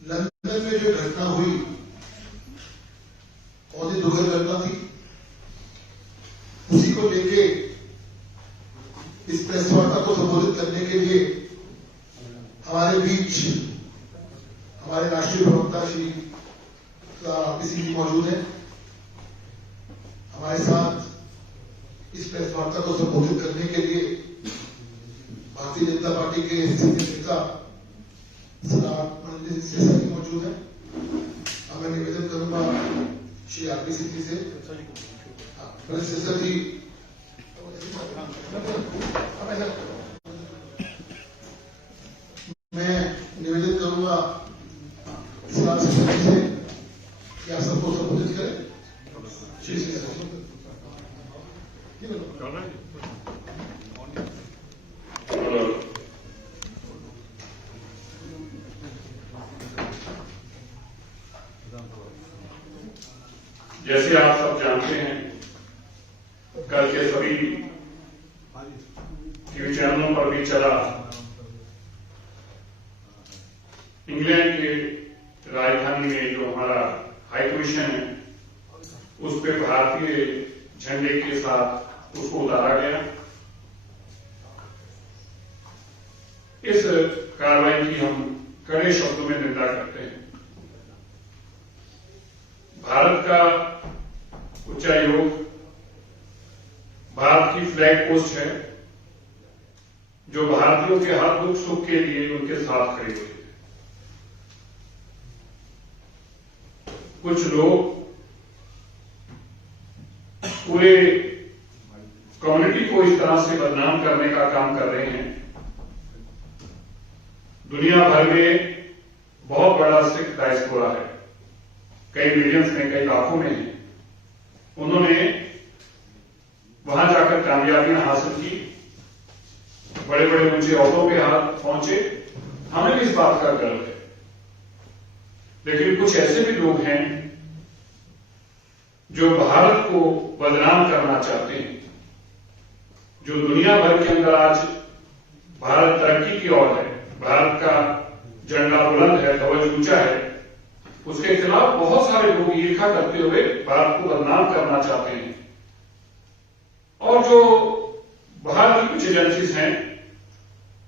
London में जो घटना हुई बहुत ही दुखद घटना थी। उसी को लेके इस प्रेस वार्ता को संबोधित करने के लिए हमारे बीच हमारे राष्ट्रीय प्रवक्ता श्री पीसी जी मौजूद हैं। हमारे साथ इस प्रेस वार्ता को संबोधित करने के लिए भारतीय जनता पार्टी के सीनियर नेता मनोज सिंह जी मौजूद हैं। अब मैं निवेदन करूंगा श्री आरपीसी जी से, जी मैं निवेदन करूंगा से कि आप सबको संबोधित करें। जैसे आप सब जानते हैं, कल के सभी टीवी चैनलों पर भी चला इंग्लैंड के राजधानी में जो हमारा हाई कमीशन है उस पे भारतीय झंडे के साथ उसको उतारा गया। इस कार्रवाई की हम कड़े शब्दों में निंदा करते हैं। भारत का उच्चायोग भारत की फ्लैग पोस्ट है जो भारतीयों के हर दुख सुख के लिए उनके साथ खड़ी हुई है। कुछ लोग पूरे कम्युनिटी को इस तरह से बदनाम करने का काम कर रहे हैं। दुनिया भर में बहुत बड़ा सिख डायस्पोरा है, कई मिलियंस में, कई लाखों में है। उन्होंने वहां जाकर कामयाबियां हासिल की, बड़े बड़े ऊंचे औहदों पे हाथ पहुंचे। हमें भी इस बात का गर्व है। लेकिन कुछ ऐसे भी लोग हैं जो भारत को बदनाम करना चाहते हैं, जो दुनिया भर के अंदर आज भारत तरक्की की ओर है, भारत का झंडा बुलंद है, ध्वज ऊंचा है, उसके खिलाफ बहुत सारे लोग ईर्ष्या करते हुए भारत को बदनाम करना चाहते हैं। और जो बाहर की कुछ एजेंसीज हैं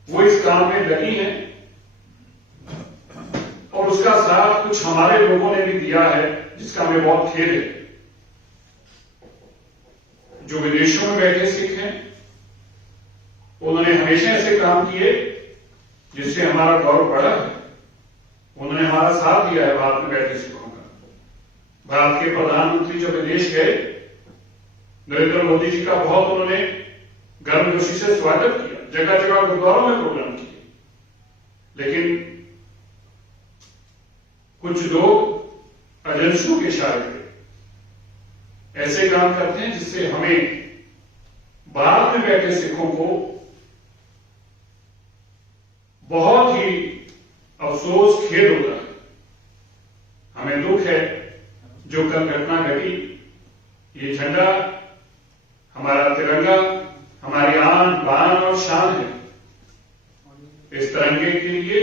वो इस काम में लगी हैं और उसका साथ कुछ हमारे लोगों ने भी दिया है, जिसका हमें बहुत खेद है। जो विदेशों में बैठे सिख हैं उन्होंने हमेशा ऐसे काम किए जिससे हमारा गौरव बढ़ा है। उन्होंने हमारा साथ दिया है भारत में बैठे सिखों का। भारत के प्रधानमंत्री जब विदेश गए, नरेंद्र मोदी जी का बहुत उन्होंने गर्मजोशी से स्वागत किया, जगह जगह गुरुद्वारों में प्रोग्राम किए। लेकिन कुछ लोग एजेंसियों के इशारे पे ऐसे काम करते हैं जिससे हमें भारत में बैठे सिखों को बहुत ही अफसोस, खेद होता है। हमें दुख है जो कल घटना घटी। ये झंडा, हमारा तिरंगा, हमारी आन बान और शान है। इस तिरंगे के लिए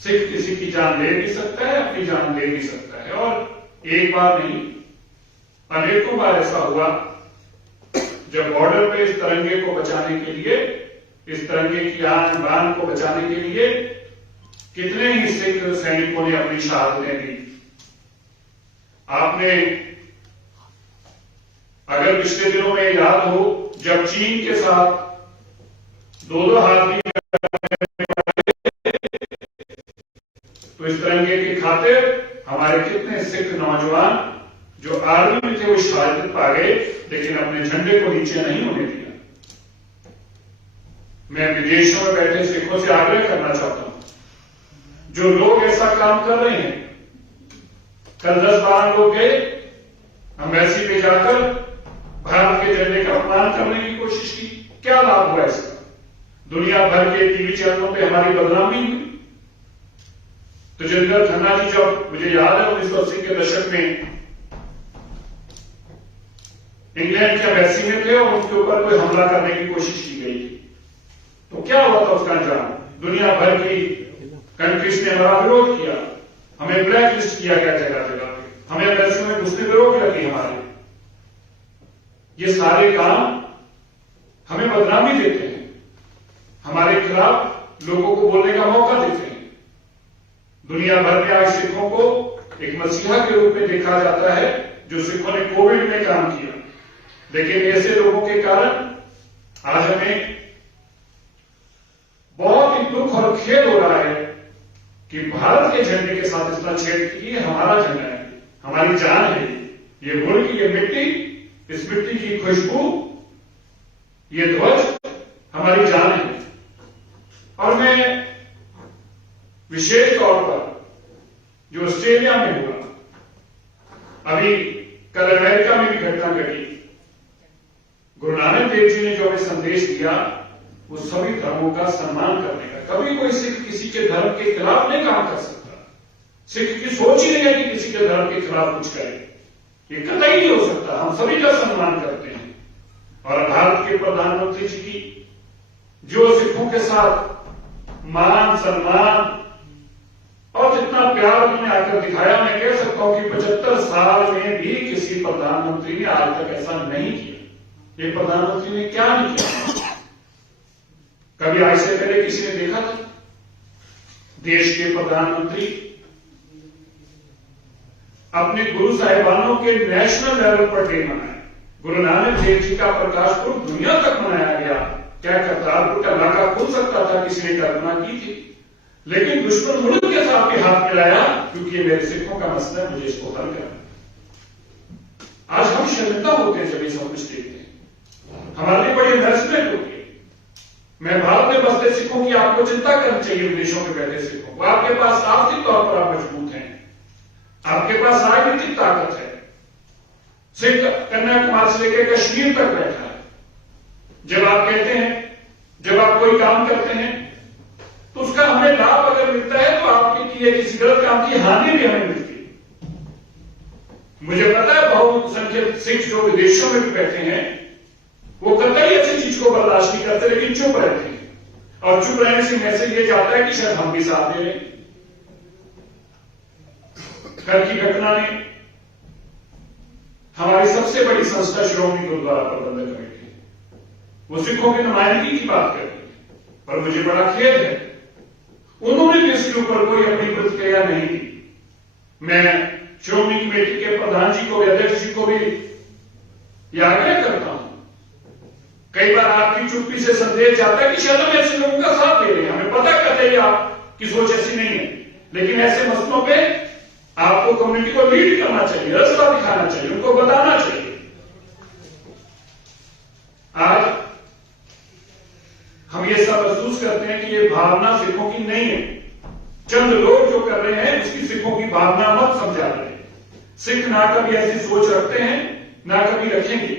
सिख किसी की जान ले भी सकता है, अपनी जान ले भी सकता है। और एक बार नहीं, अनेकों बार ऐसा हुआ जब बॉर्डर पे इस तिरंगे को बचाने के लिए, इस तिरंगे की आन बान को बचाने के लिए कितने ही सिख सैनिकों ने अपनी शहादतें दी। आपने अगर पिछले दिनों में याद हो, जब चीन के साथ दो हाथ भी तो इस तिरंगे की खातिर हमारे कितने सिख नौजवान जो आर्मी में थे वो शहादत पा गए, लेकिन अपने झंडे को नीचे नहीं होने दिया। मैं विदेशों में बैठे सिखों से आग्रह करना चाहता हूं, जो लोग ऐसा काम कर रहे हैं, कल 10-12 लोग गए एम्बेसी पे जाकर भारत के झंडे का अपमान करने की कोशिश की। क्या लाभ हुआ इसका? दुनिया भर के टीवी चैनलों पे हमारी बदनामी हुई। तो जितेंद्र खन्ना जी, जब मुझे याद है 1980 के दशक में इंग्लैंड के एम्बेसी में थे और उनके ऊपर कोई हमला करने की कोशिश की गई, तो क्या हुआ था उसका अंजाम? दुनिया भर की कंट्रीज ने हमारा विरोध किया, हमें ब्लैक लिस्ट किया गया जगह जगह पे, हमें अमेरिका में घुसने पर रोक लगी हमारे। ये सारे काम हमें बदनामी देते हैं, हमारे खिलाफ लोगों को बोलने का मौका देते हैं। दुनिया भर में आज सिखों को एक मसीहा के रूप में देखा जाता है, जो सिखों ने कोविड में काम किया। लेकिन ऐसे लोगों के कारण आज हमें बहुत ही दुख और खेद हो रहा है कि भारत के झंडे के साथ इतना छेड़ की हमारा झंडा है, हमारी जान है, ये मुल्क, ये मिट्टी, इस मिट्टी की खुशबू, ये ध्वज हमारी जान है। और मैं विशेष तौर पर जो ऑस्ट्रेलिया में हुआ, अभी कल अमेरिका में भी घटना घटी, गुरु नानक देव जी ने जो हमें संदेश दिया वो सभी धर्मों का सम्मान करने का। कभी कोई सिख किसी के धर्म के खिलाफ नहीं काम कर सकता। सिख की सोच ही नहीं है कि किसी के धर्म के खिलाफ कुछ करे, ये कतई नहीं हो सकता। हम सभी का सम्मान करते हैं। और भारत के प्रधानमंत्री जी की जो सिखों के साथ मान, सम्मान और जितना प्यार उन्होंने आकर दिखाया, मैं कह सकता हूं कि 75 साल में भी किसी प्रधानमंत्री ने आज तक ऐसा नहीं किया। ये प्रधानमंत्री ने क्या नहीं किया? कभी आज से पहले किसी ने देखा था देश के प्रधानमंत्री अपने गुरु साहिबानों के नेशनल लेवल पर डे मनाए? गुरु नानक देव जी का प्रकाश पर्व दुनिया तक मनाया गया। क्या करतारपुर का नाका खुल सकता था? किसी ने कल्पना की थी? लेकिन दुश्मन मुल्क के साथ भी हाथ मिलाया, क्योंकि ये मेरे सिखों का मसला है, मुझे इसको हल करना। आज हम शर्मिंदा होते हैं जब ये सब कुछ देखते हैं, हमारे लिए बड़ी एम्बैरेसमेंट होती है। मैं भारत में बसते सिखों की आपको चिंता करनी चाहिए, विदेशों में बैठे सिखों को। आपके पास आर्थिक तौर पर आप मजबूत हैं, आपके पास राजनीतिक ताकत है। सिख कन्याकुमारी से लेकर कश्मीर तक बैठा है। जब आप कहते हैं, जब आप कोई काम करते हैं तो उसका हमें लाभ अगर मिलता है तो आपके किए किसी गलत काम की हानि भी हमें मिलती है। मुझे पता है बहुसंख्यक सिख जो विदेशों में भी बैठे हैं वो कतई ऐसी चीज को बर्दाश्त नहीं करते, लेकिन चुप रहते हैं। और चुप रहने से मैसेज ये जाता है कि शायद हम भी साथ दे लें। कल की घटना ने हमारी सबसे बड़ी संस्था श्रोमणी गुरुद्वारा प्रबंधक कमेटी, वो सिखों की नुमाइंदगी की बात कर रही है, पर मुझे बड़ा खेद है उन्होंने भी इसके ऊपर कोई अपनी प्रतिक्रिया नहीं दी। मैं श्रोमणी कमेटी के प्रधान जी को, अध्यक्ष जी को भी यह आग्रह करता हूं, कई बार आपकी चुप्पी से संदेश जाता है कि शायद हम ऐसे लोगों का साथ दे रहे हैं। हमें पता कहते हैं आपकी सोच ऐसी नहीं है, लेकिन ऐसे मसलों पे आपको कम्युनिटी को लीड करना चाहिए, रास्ता दिखाना चाहिए, उनको बताना चाहिए। आज हम ये सब महसूस करते हैं कि ये भावना सिखों की नहीं है। चंद लोग जो कर रहे हैं उसकी सिखों की भावना मत समझा रहे। सिख ना कभी ऐसी सोच रखते हैं, ना कभी रखेंगे।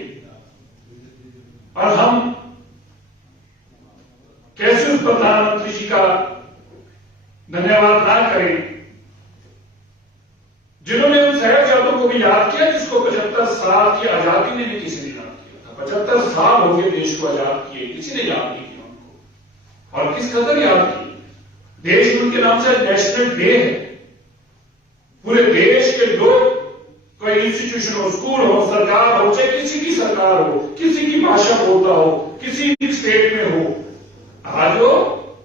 और हम कैसे उस प्रधानमंत्री जी का धन्यवाद ना करें जिन्होंने उन साहिबजादों को भी याद किया जिसको 75 साल की आजादी ने भी किसी ने याद किया था। 75 साल हो गए देश को आजाद किए, किसी ने याद नहीं किया उनको। और किस कदर याद की? देश उनके नाम से नेशनल डे है। पूरे देश के लोग, कोई इंस्टीट्यूशन हो, स्कूल हो, सरकार हो, चाहे किसी की सरकार हो, किसी की भाषा बोलता हो, किसी भी स्टेट में हो, आज वो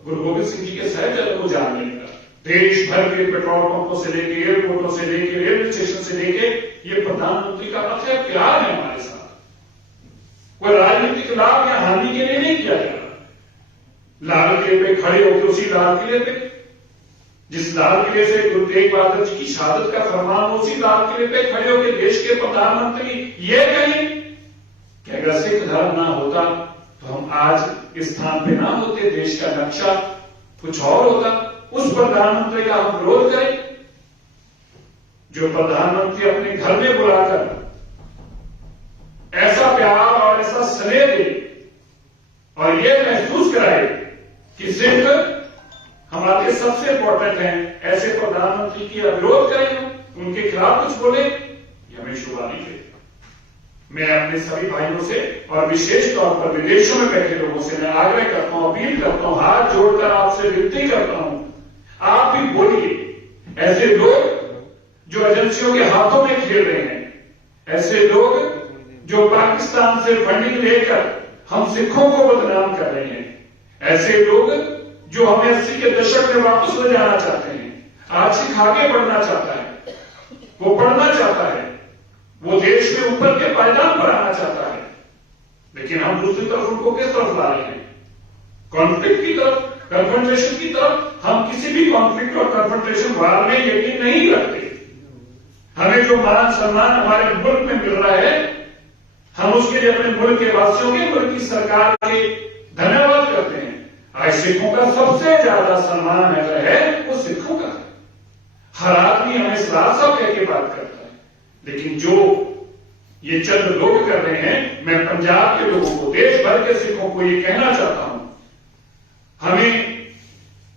गुरु गोविंद सिंह जी के साहिबजादों को जानने लगा। देश भर के पेट्रोल पंपों से लेके, एयरपोर्टों से लेके, रेलवे स्टेशन से लेके, ये प्रधानमंत्री का अथाह प्यार है हमारे साथ। कोई राजनीतिक लाभ या हानि के लिए नहीं किया जा रहा। लाल किले पे खड़े होकर, उसी लाल किले पे जिस लाल किले से गुरु तेग बहादुर जी की शहादत का फरमान, उसी लाल किले पे खड़े होकर देश के प्रधानमंत्री ये कहें कि अगर सिख धर्म ना होता तो हम आज इस स्थान पे ना होते, देश का नक्शा कुछ और होता। उस प्रधानमंत्री का हम विरोध करें जो प्रधानमंत्री अपने घर में बुलाकर ऐसा प्यार और ऐसा स्नेह दे और ये महसूस कराए कि सिख हमारे सबसे इंपॉर्टेंट हैं। ऐसे प्रधानमंत्री की विरोध करें, उनके खिलाफ कुछ बोले, ये हमें शोभा नहीं देता। मैं अपने सभी भाइयों से और विशेष तौर पर विदेशों में बैठे लोगों से मैं आग्रह करता हूं, अपील करता हूं, हाथ जोड़कर आपसे विनती करता हूं, आप भी बोलिए। ऐसे लोग जो एजेंसियों के हाथों में खेल रहे हैं, ऐसे लोग जो पाकिस्तान से फंडिंग लेकर हम सिखों को बदनाम कर रहे हैं, ऐसे लोग जो हमें 80 के दशक में वापस ले जाना चाहते हैं। आज सिख आगे बढ़ना चाहता है, वो पढ़ना चाहता है, वो देश में ऊपर के पायदान पर आना चाहता है, लेकिन हम दूसरी तरफ उनको किस तरफ ला रहे हैं? कॉन्फ्लिक्ट की तरफ, कन्फ्रंटेशन की तरफ। हम किसी भी कॉन्फ्लिक्ट और कन्फ्रंटेशन वार में यकीन नहीं रखते। हमें जो मान सम्मान हमारे मुल्क में मिल रहा है, हम उसके लिए अपने मुल्क के वासियों के, मुल्क की सरकार के धन्यवाद करते हैं। आज सिखों का सबसे ज्यादा सम्मान अगर है वो सिखों का है। हर आदमी हमें साफ साफ कह के बात करता है, लेकिन जो ये चंद लोग कर रहे हैं, मैं पंजाब के लोगों को, देश भर के सिखों को ये कहना चाहता हूं, हमें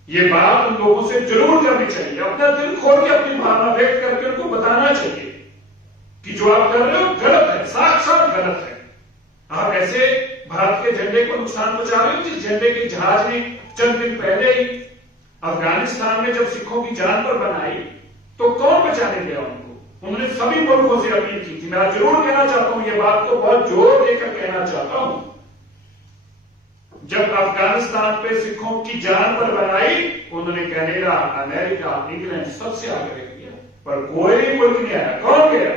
ये बात उन लोगों से जरूर करनी चाहिए। अपना दिल खोल के अपनी भावना व्यक्त करके उनको बताना चाहिए कि जो आप कर रहे हो गलत है, साक्षात गलत है। आप ऐसे भारत के झंडे को नुकसान पहुंचा रहे हो, जिस झंडे के जहाज ने चंद दिन पहले ही अफगानिस्तान में जब सिखों की जान पर बनाई, तो कौन बचाने गया उनको? उन्होंने सभी मुल्कों से अपील की थी। मैं जरूर कहना चाहता हूं, ये बात को बहुत जोर देकर कहना चाहता हूं, जब अफगानिस्तान पे सिखों की जान पर बनाई, उन्होंने कनाडा, अमेरिका, इंग्लैंड सबसे आगे किया, पर कोई मुल्क नहीं आया। कौन गया?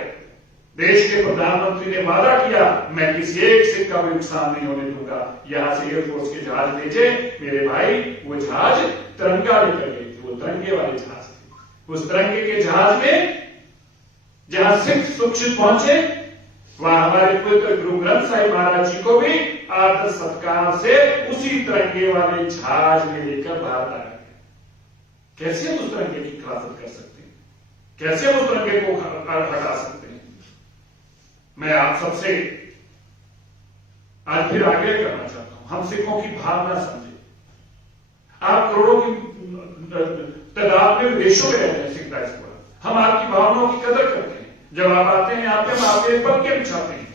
देश के प्रधानमंत्री ने वादा किया, मैं किसी एक सिख का भी नुकसान नहीं होने दूंगा। यहां से एयरफोर्स के जहाज भेजे मेरे भाई, वो जहाज तिरंगा लेकर गए थे, वो तिरंगे वाले जहाज थे। उस तिरंगे के जहाज में जहां सिख सुरक्षित पहुंचे, वहां हमारे पवित्र गुरु ग्रंथ साहिब महाराज जी को भी आदर सत्कार से उसी तिरंगे वाले जहाज में लेकर बाहर आए। कैसे हम उस तिरंगे की खिलाफत कर सकते हैं? कैसे हम उस तिरंगे को हटा सकते हैं? मैं आप सबसे आज फिर आगे करना चाहता हूं, हम सिखों की भावना समझे। आप करोड़ों की तादाद में विदेशों में रहते हैं सिख डायस्पोरा, हम आपकी भावनाओं की कदर करते हैं। जब आप आते हैं यहाँ पे, हम आपके पद के बिछाते हैं।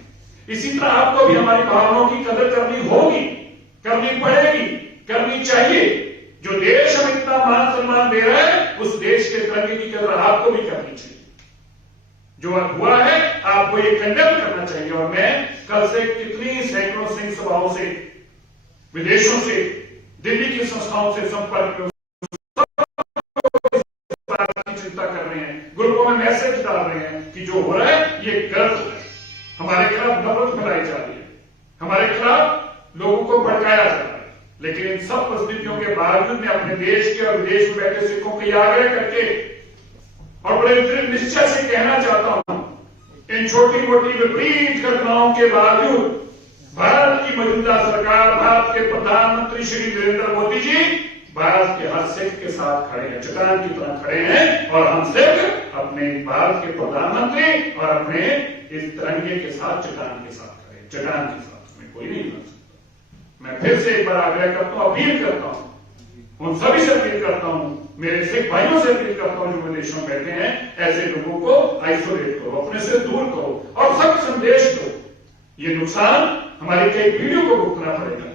इसी तरह आपको भी हमारी भावनाओं की कदर करनी होगी, करनी पड़ेगी, करनी चाहिए। जो देश हमें इतना मान सम्मान दे रहा है, उस देश के तिरंगे की कदर आपको भी करनी चाहिए। जो हुआ है आपको ये कंडेम करना चाहिए। और मैं कल से कितनी सैकड़ों सिंह सभाओं से, विदेशों से, दिल्ली की संस्थाओं से संपर्क में चिंता कर रहे हैं, ग्रुपों में मैसेज डाल रहे हैं कि जो हो रहा है ये गलत है। हमारे खिलाफ नफरत फैलाई जा रही है, हमारे खिलाफ लोगों को भड़काया जा रहा है। लेकिन इन सब परिस्थितियों के बावजूद मैं अपने देश के और विदेश में बैठे सिखों को यह आग्रह करके और बड़े दृढ़ निश्चय से कहना चाहता हूं, इन छोटी मोटी विपरीत घटनाओं के बावजूद भारत की मौजूदा सरकार, भारत के प्रधानमंत्री श्री नरेंद्र मोदी जी भारत के हर सिख के साथ खड़े हैं, चट्टान की तरह खड़े हैं। और हम सिख अपने भारत के प्रधानमंत्री और अपने इस तिरंगे के साथ, चट्टान के साथ खड़े हैं। चट्टान के साथ में कोई नहीं बन सकता। मैं फिर से एक बार आग्रह करता हूं, अपील करता हूं, उन सभी से अपील करता हूं, मेरे सिख भाइयों से अपील करता हूं जो विदेशों में बैठे हैं, ऐसे लोगों को आइसोलेट करो, अपने से दूर करो और सख्त संदेश दो। ये नुकसान हमारी कई पीढ़ियों को भुगतना पड़ेगा।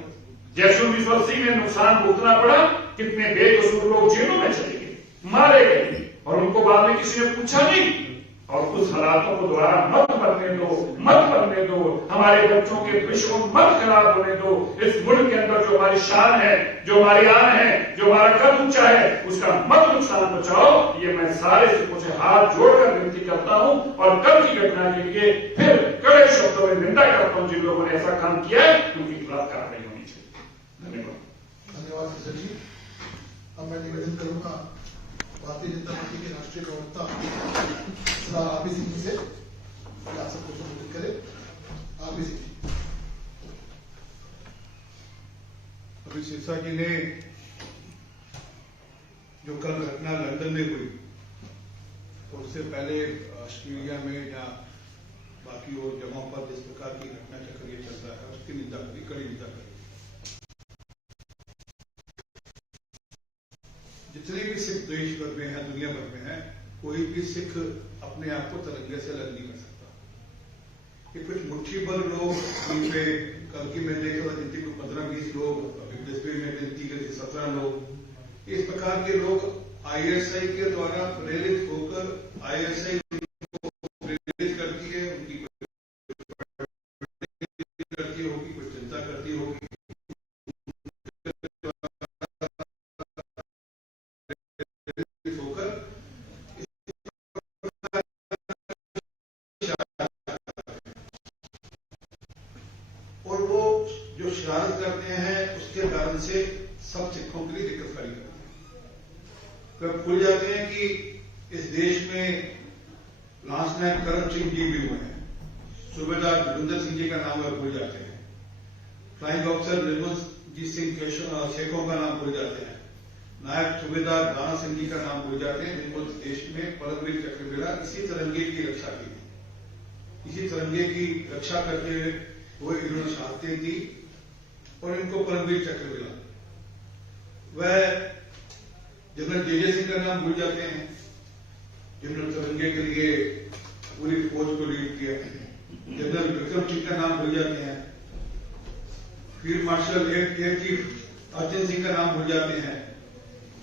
जैसे 1980 में नुकसान भुगतना पड़ा, कितने बेकसूर लोग जेलों में चले गए, मारे गए, और उनको बाद में किसी ने पूछा नहीं। और उस हालातों को दोबारा मत बनने दो, मत बनने दो। हमारे बच्चों के भविष्य को मत खराब होने दो। इस मुल्क के अंदर जो हमारी शान है, जो हमारी आन है, जो हमारा कद ऊंचा है, उसका मत नुकसान बचाओ। ये मैं सारे सिखों से हाथ जोड़कर विनती करता हूं। और कल की घटना के लिए फिर कड़े शब्दों में निंदा करता हूं जिन लोगों ने ऐसा काम किया है, उनके खिलाफ कार्रवाई होनी चाहिए। धन्यवाद। धन्यवाद सर जी। अब मैं निवेदन करूंगा भारतीय जनता पार्टी के राष्ट्रीय प्रवक्ता आबी सिंह से, आप सबको संबोधित करें। आबी सिंह। अभी सिरसा जी ने जो कल घटना लंदन में हुई, और उससे पहले ऑस्ट्रेलिया में या बाकी और जगहों पर जिस प्रकार की घटना चक्र ये चल रहा है, उसकी निंदा करी, कड़ी निंदा करी। जितने भी सिख देश भर में है, दुनिया भर में है, कोई भी सिख अपने आप को तिरंगे से अलग नहीं कर सकता। ये कुछ मुट्ठीभर लोग, पे कल की मैं देख रहा गिनती को 15-20 लोग, अभी डिस्प्ले में गिनती के 17 लोग, इस प्रकार के लोग आईएसआई के द्वारा प्रेरित होकर आईएसआई को प्रेरित करती है, उनकी करती होगी, कोई चिंता करती होगी, होकर और वो जो शरारत करते हैं उसके कारण से सब सिखों के लिए दिक्कतकारी करते हैं। वे भूल जाते हैं कि इस देश में लांस नायक करण सिंह जी भी हुए हैं, सूबेदार जोगिंदर सिंह जी का नाम वे भूल जाते हैं, फ्लाइंग ऑफिसर निर्मलजीत सिंह शेखों का नाम भूल जाते हैं, नायक सूबेदार दाना सिंह जी का नाम भूल जाते हैं, जिनको देश में परमवीर चक्र मिला इसी तिरंगे की रक्षा की थी। इसी तिरंगे की रक्षा करते हुए इन्होंने शहादतें दी और इनको परमवीर चक्र मिला। वह जनरल जे सिंह का नाम भूल जाते हैं, जिन्होंने तिरंगे के लिए पूरी फौज को लीड किया। जनरल विक्रम सिंह का नाम भूल जाते हैं, field marshal air chief Arjan Singh का नाम भूल जाते हैं,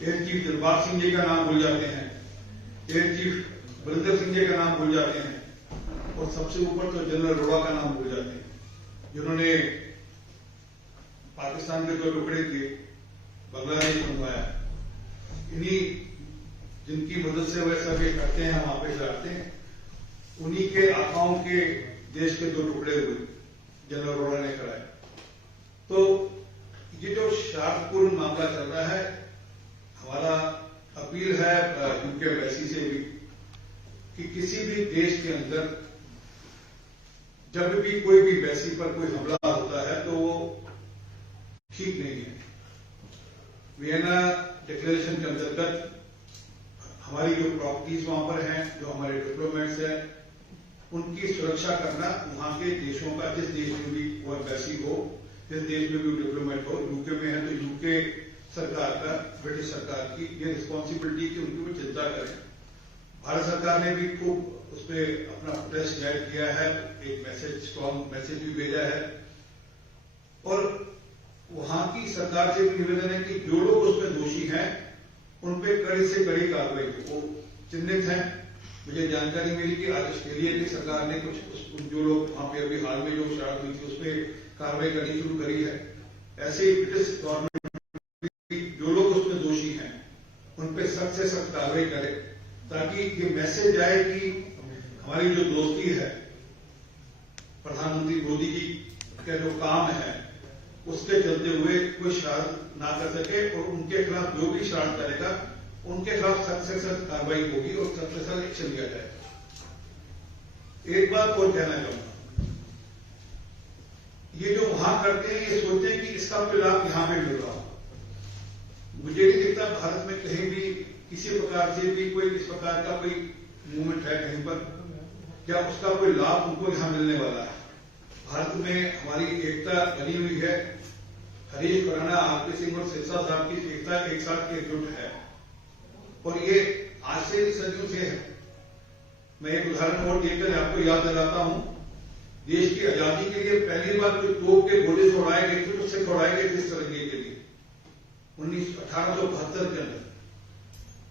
एयर चीफ दिलबाग सिंह जी का नाम भूल जाते हैं, एयर चीफ बरिंदर सिंह जी का नाम भूल जाते हैं और सबसे ऊपर तो जनरल अरोड़ा का नाम भूल जाते हैं, जिन्होंने पाकिस्तान के 2 टुकड़े किए, बांग्लादेश बनवाया। इन्हीं जिनकी मदद से वह सब ये करते हैं, वहां पे जाते हैं, उन्हीं के आकाओं के देश के 2 टुकड़े हुए जनरल अरोड़ा ने कराए। तो ये जो शरारतपूर्ण मामला चल रहा है, हमारा अपील है यूके एम्बेसी से भी कि किसी भी देश के अंदर जब भी कोई भी एम्बेसी पर कोई हमला होता है तो वो ठीक नहीं है। वियना डिक्लेरेशन के अंतर्गत हमारी जो प्रॉपर्टीज वहां पर हैं, जो हमारे डिप्लोमेट्स हैं, उनकी सुरक्षा करना वहां के देशों का, जिस देश में भी वो एम्बेसी हो, जिस देश में भी वो डिप्लोमेट हो, यूके में है तो यूके सरकार का, ब्रिटिश सरकार की ये रिस्पॉन्सिबिलिटी कि उनकी वो चिंता करें। भारत सरकार ने भी खूब उस पर अपना प्रोटेस्ट जाहिर किया है, एक मैसेज, स्ट्रॉन्ग मैसेज भी भेजा है और वहां की सरकार से भी निवेदन है कि जो लोग उसमें दोषी हैं उन पे कड़ी से कड़ी कार्रवाई वो चिन्हित हैं। मुझे जानकारी मिली कि आज ऑस्ट्रेलिया की सरकार ने कुछ जो लोग वहां पे अभी हाल में जो शरारत हुई थी उस पर कार्रवाई करनी शुरू करी है। ऐसे ही ब्रिटिश गवर्नमेंट जो लोग उसमें दोषी हैं उन पे सख्त से सख्त कार्रवाई करे, ताकि ये मैसेज आए कि हमारी जो दोस्ती है प्रधानमंत्री मोदी जी का जो काम है उसके चलते हुए कोई शरारत ना कर सके और उनके खिलाफ जो भी शरारत करेगा उनके खिलाफ सख्त से सख्त कार्रवाई होगी और सख्त से सख्त एक्शन लिया जाएगा। एक बात और कहना चाहूंगा, ये जो वहां करते हैं ये सोचते हैं कि इसका कोई लाभ यहां पे मिल रहा हो। मुझे नहीं दिखता भारत में कहीं भी किसी प्रकार से भी कोई इस प्रकार का कोई मूवमेंट है कहीं पर, क्या उसका कोई लाभ उनको यहां मिलने वाला है। भारत में हमारी एकता बनी हुई है, हरीश खुराना, आरपी सिंह और सिरसा साहब की एकता एक साथ एकजुट है और ये आज से सदियों से है। मैं एक उदाहरण और देकर आपको याद दिलाता हूं, देश की आजादी के लिए पहली बार कोई तोप के गोले छोड़ाए गए थे, उससे छोड़ाए गए थे इस तिरंगे के लिए 1872 के अंदर,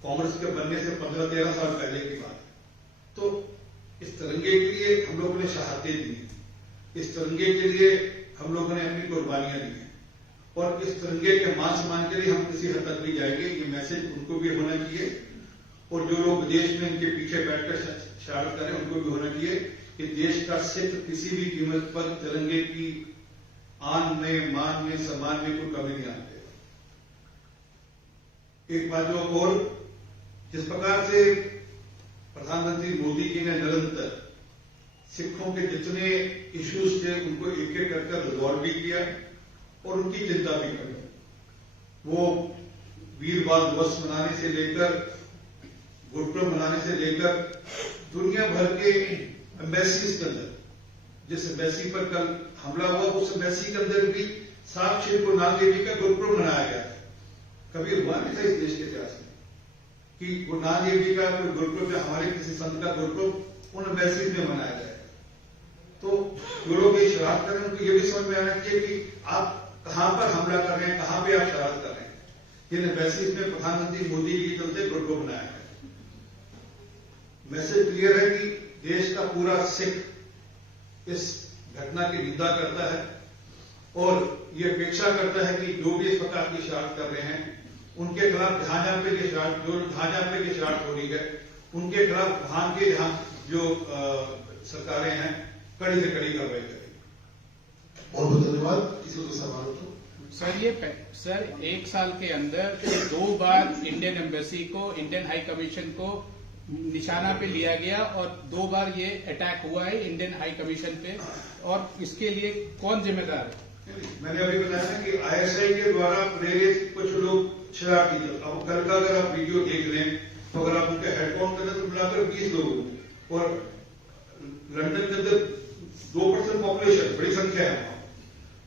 कांग्रेस के बनने से 15-13 साल पहले की बात है। तो इस तिरंगे के लिए हम लोगों ने शहादतें दी, इस तिरंगे के लिए हम लोगों ने अपनी कुर्बानियां दी और इस तिरंगे के मान सम्मान के लिए हम किसी हद तक भी जाएंगे। ये मैसेज उनको भी होना चाहिए और जो लोग विदेश में इनके पीछे बैठकर शरारत करें उनको भी होना चाहिए कि देश का सिख किसी भी कीमत पर तिरंगे की आन में, मान में, सम्मान में कोई कमी नहीं आती। एक बात जो और, जिस प्रकार से प्रधानमंत्री मोदी जी ने निरंतर सिखों के जितने इश्यूज थे उनको एक एक कर रिजॉल्व भी किया और उनकी चिंता भी करी। वो वीर बाल दिवस मनाने से लेकर, गुरपुरब मनाने से लेकर दुनिया भर के एम्बेसीज के अंदर, जिस एम्बेसी पर कल हमला हुआ उस एम्बेसी के अंदर भी सात श्री गुरु नानक देव जी का गुरपुरब मनाया गया। कभी हुआ नहीं था इस देश के इतिहास में कि गुरु नानक देव जी का कोई गुरपुरब या हमारे किसी संत का गुरपुरब उन एम्बेसीज में मनाया जाएगा। तो जो लोग ये शरारत कर रहे हैं उनको ये भी समझ में आना चाहिए कि आप कहां पर हमला कर रहे हैं, कहां पे आप शरारत कर रहे हैं। इन एम्बेसीज में प्रधानमंत्री मोदी जी के चलते ग्रुप को बनाया है। मैसेज क्लियर है कि देश का पूरा सिख इस घटना की निंदा करता है और ये अपेक्षा करता है कि जो भी इस प्रकार की शरारत कर रहे हैं उनके खिलाफ जहां जहां पे ये शरारत हो रही है उनके खिलाफ वहां के जहां जो सरकारें हैं कड़ी से कड़ी कार्रवाई करेगी। बहुत बहुत धन्यवाद। किसी को सवाल तो सर एक साल के अंदर 2 बार इंडियन एम्बेसी को, इंडियन हाई कमीशन को निशाना पे लिया गया और 2 बार ये अटैक हुआ है इंडियन हाई कमीशन पे, और इसके लिए कौन जिम्मेदार है? मैंने अभी बताया ना कि आईएसआई के द्वारा प्रेरित कुछ लोग शरारती थे। अब कल का अगर आप वीडियो देख लें तो अगर आप उनके हेड काउंट करें तो मिलाकर 20 लोग, और लंदन के अंदर 2% पॉपुलेशन, बड़ी संख्या है,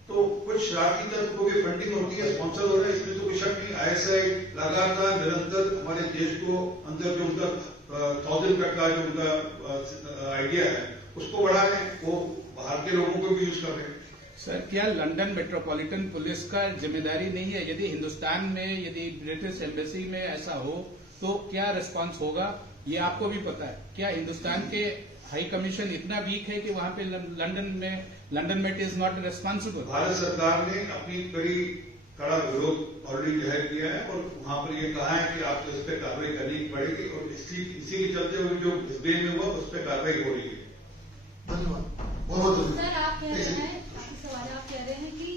तो कुछ शरारती तत्वों की फंडिंग होती है, स्पॉन्सर हो रहा है, इसमें तो कोई शक नहीं। आईएसआई लगातार निरंतर हमारे देश को अंदर जो उनका 1000 कट का जो उनका आइडिया है उसको बढ़ा रहे हैं, वो बाहर के लोगों को भी यूज कर रहे हैं। सर क्या लंदन मेट्रोपॉलिटन पुलिस का जिम्मेदारी नहीं है? यदि हिंदुस्तान में, यदि ब्रिटिश एम्बेसी में ऐसा हो तो क्या रिस्पांस होगा, ये आपको भी पता है। क्या हिंदुस्तान के हाई कमीशन इतना वीक है कि वहां पे London Met is not responsible? Bharat सरकार ने अपनी कड़ा विरोध ऑलरेडी जाहिर किया है और वहां पर ये कहा है कि आपको इस पर कार्रवाई करनी पड़ेगी, और इसी के चलते हुए जो इस बे में हुआ उस पर कार्रवाई हो रही है। धन्यवाद। बहुत बहुत सर आप कह रहे हैं, आप कह रहे हैं कि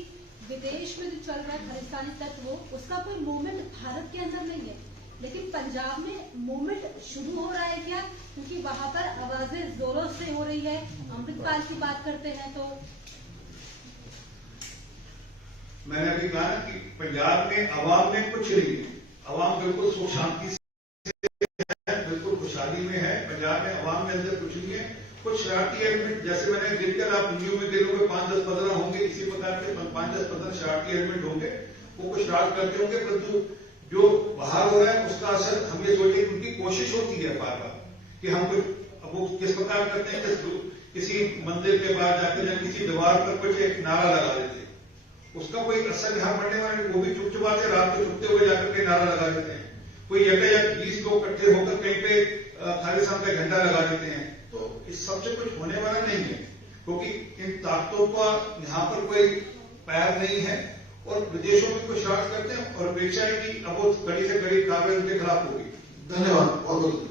विदेश में जो चल रहा है खालिस्तानी तत्व, उसका कोई मूवमेंट भारत के अंदर नहीं है, लेकिन पंजाब में मूवमेंट शुरू हो रहा है क्या? क्योंकि वहां पर आवाजें जोरों से हो रही है। अमृतपाल की बात करते हैं तो मैंने अभी कहा कि पंजाब में अवाम में कुछ नहीं है, अवाम बिल्कुल सुख शांति से है, बिल्कुल खुशहाली में है। पंजाब में अवाम में अंदर कुछ नहीं है। कुछ शरारती एलिमेंट, जैसे मैंने देखकर आप न्यू में देखोगे 5-10-15 होंगे, इसी प्रकार के 5-10-15 शरारती एलिमेंट होंगे, वो कुछ शरारत करते होंगे, परंतु जो बाहर हो रहा है उसका असर हम ये सोचे कि उनकी कोशिश होती है बार बार कि हम कुछ, अब वो किस प्रकार करते हैं, किसी मंदिर के बाहर जाकर या किसी दीवार पर कुछ एक नारा लगा देते हैं, उसका कोई असर यहाँ पड़ने वाले, वो भी चुप चुपाते रात को छुपते हुए जाकर के नारा लगा देते हैं। कोई यकायक 20 लोग इकट्ठे होकर कहीं पे खालिस्तान का झंडा लगा देते हैं, तो इस सबसे कुछ होने वाला नहीं है, क्योंकि इन ताकतों का यहाँ पर कोई पैर नहीं है और विदेशों में कुछ शरारत करते हैं, और अपेक्षा है कि अब वो कड़ी से कड़ी कार्रवाई उनके खिलाफ होगी। धन्यवाद। बहुत बहुत